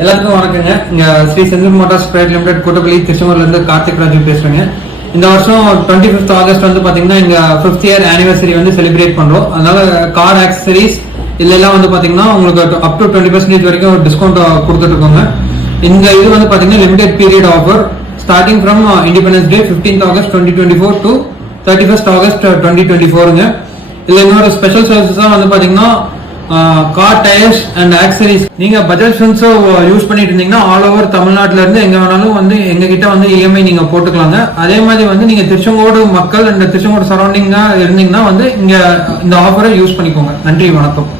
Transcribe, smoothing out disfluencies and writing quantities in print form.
எல்லாருக்கும் வணக்கங்க. இங்க Shri Senthil motors private limited Koottappalli திருச்செங்கோட்ல இருந்து கார்த்திக் ராஜு பேசுறேங்க. இந்த வருஷம் 25th ஆகஸ்ட் வந்து பாத்தீங்கன்னா இங்க 5th இயர் ஆனிவர்சரி வந்து செலிப்ரேட் பண்றோம். அதனால கார் ஆக்சசரிஸ் இதெல்லாம் வந்து பாத்தீங்கன்னா உங்களுக்கு அப் டு 20% வரைக்கும் டிஸ்கவுண்ட் கொடுத்துட்டு இருக்கோங்க. இந்த இது வந்து பாத்தீங்கன்னா limited period offer starting from Independence Day 15th August 2024 to 31st August 2024ங்க. இதுல இன்னொரு ஸ்பெஷல் சர்வீஸா வந்து பாத்தீங்கன்னா கார் டயர்ஸ் அண்ட் ஆக்சரிஸ் நீங்க பஜாஜ் ஃபினான்ஸ் யூஸ் பண்ணிட்டு இருந்தீங்கன்னா ஆல் ஓவர் தமிழ்நாட்டுல இருந்து எங்க வேணாலும் வந்து எங்க கிட்ட வந்து இஎம்ஐ நீங்க போட்டுக்கலாங்க. அதே மாதிரி வந்து நீங்க திருச்செங்கோடு மக்கள் அண்ட் திருச்செங்கோடு சரௌண்டிங்கா இருந்தீங்கன்னா வந்து இங்க இந்த ஆஃபரை யூஸ் பண்ணிக்கோங்க. நன்றி, வணக்கம்.